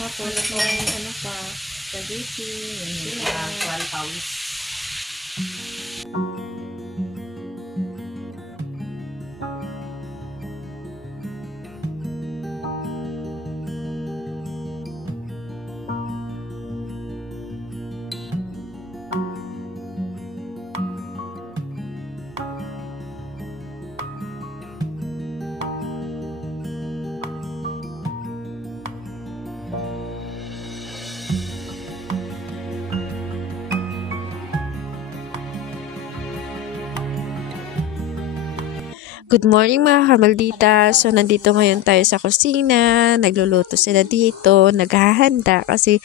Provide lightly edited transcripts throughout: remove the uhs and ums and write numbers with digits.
Tapos may ano pa, spaghetti, Kuan pawis. Good morning mga kamaldita. So, nandito ngayon tayo sa kusina. Nagluluto sila dito. Naghahanda kasi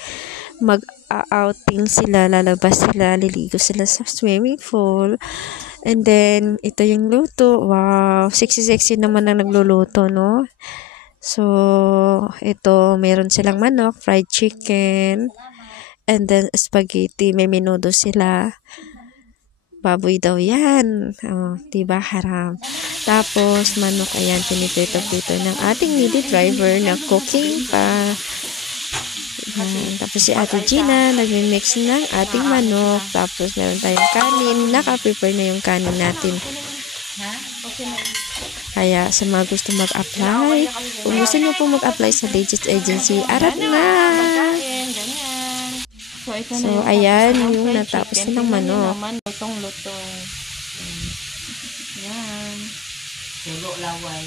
mag-outing sila. Lalabas sila. Liligo sila sa swimming pool. And then, ito yung luto. Wow. Sexy-sexy naman ang nagluluto, no? So, ito, meron silang manok, fried chicken, and then spaghetti. May menudo sila. Baboy daw yan. Oh, diba? Haram. Tapos, manok, ayan, pinipito-pito ng ating needy driver na cooking pa. Ayan. Tapos si Ate Gina, nag-mix ng ating manok. Tapos, meron tayong kanin. Naka-prepare na yung kanin natin. Kaya, sa mga gusto mag-apply, kung gusto nyo po mag-apply sa Legit Agency, arat na! So, ayan, yung natapos ng manok. Lutong-lutong. Yan. Pulo laway.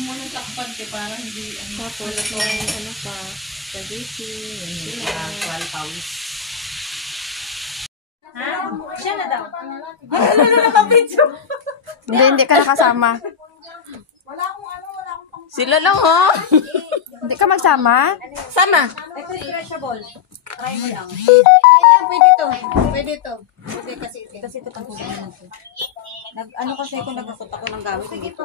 Muna takpan ke para hindi Tapos, may ano pa, spaghetti, kuan pawis. Ha? Siya na daw. Hindi ka nakasama. Sila lang oh. Hindi ka magsama? Sama. Ito yung crushable. Try mo lang. Ayan, pwede to. Pwede to. Pwede kasi ito. Kasi ito pang kukunin natin. Ano kasi ako nagkakot ako ng gamit. Hindi to.